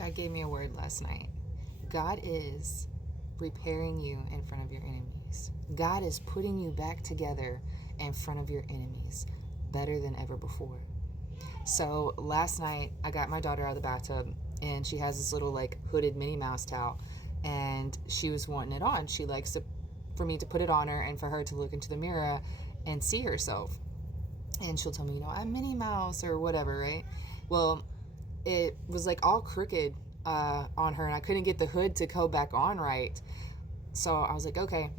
God gave me a word last night. God is repairing you in front of your enemies. God is putting you back together in front of your enemies better than ever before. So last night I got my daughter out of the bathtub, and she has this little like hooded Minnie Mouse towel, and she was wanting it on. She likes for me to put it on her and for her to look into the mirror and see herself. And she'll tell me, I'm Minnie Mouse or whatever, right? Well, it was like all crooked on her, and I couldn't get the hood to go back on right. So I was like, okay.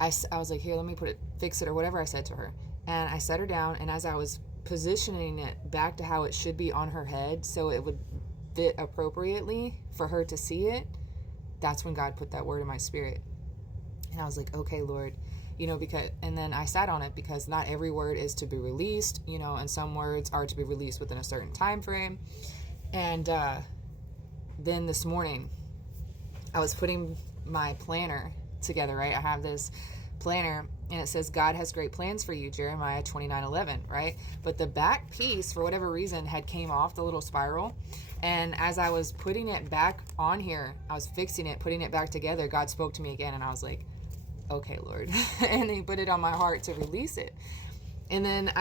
I was like, here, let me fix it or whatever I said to her. And I set her down, and as I was positioning it back to how it should be on her head so it would fit appropriately for her to see it, that's when God put that word in my spirit. And I was like, okay, Lord, and then I sat on it, because not every word is to be released, and some words are to be released within a certain time frame. And then this morning I was putting my planner together, right? I have this planner, and it says God has great plans for you, Jeremiah 29:11, right? But the back piece, for whatever reason, had came off, the little spiral. And as I was putting it back on here, I was fixing it, putting it back together, God spoke to me again, and I was like, okay, Lord. And he put it on my heart to release it. And then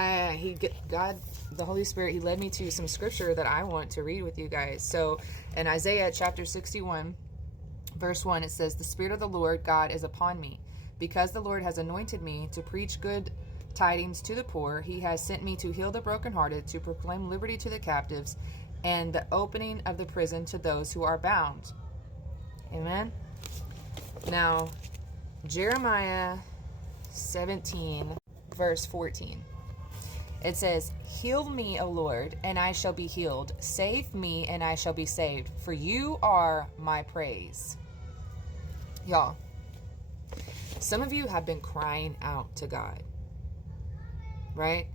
God, the Holy Spirit, he led me to some scripture that I want to read with you guys. So in Isaiah chapter 61, verse 1, it says, "The Spirit of the Lord God is upon me, because the Lord has anointed me to preach good tidings to the poor. He has sent me to heal the brokenhearted, to proclaim liberty to the captives, and the opening of the prison to those who are bound." Amen. Now, Jeremiah 17, verse 14. It says, "Heal me, O Lord, and I shall be healed. Save me, and I shall be saved, for you are my praise." Y'all, some of you have been crying out to God, right?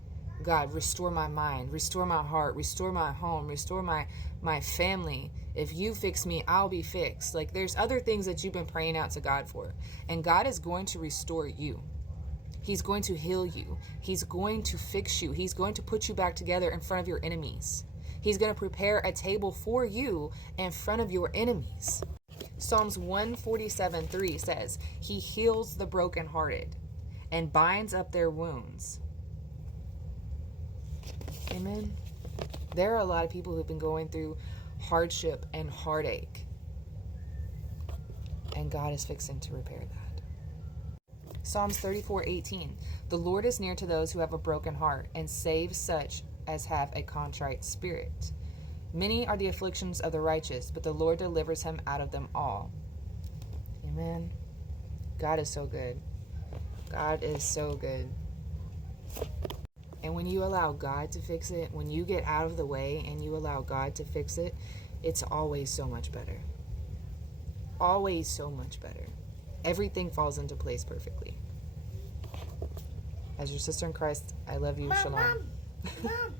God, restore my mind, restore my heart, restore my home, restore my family. If you fix me, I'll be fixed. Like, there's other things that you've been praying out to God for. And God is going to restore you. He's going to heal you. He's going to fix you. He's going to put you back together in front of your enemies. He's going to prepare a table for you in front of your enemies. Psalms 147:3 says, "He heals the brokenhearted and binds up their wounds." Amen. There are a lot of people who've been going through hardship and heartache, and God is fixing to repair that. Psalms 34:18, "The Lord is near to those who have a broken heart, and saves such as have a contrite spirit. Many are the afflictions of the righteous, but the Lord delivers him out of them all." Amen. God is so good. God is so good. And when you allow God to fix it, when you get out of the way and you allow God to fix it, it's always so much better. Always so much better. Everything falls into place perfectly. As your sister in Christ, I love you. Shalom. Mom.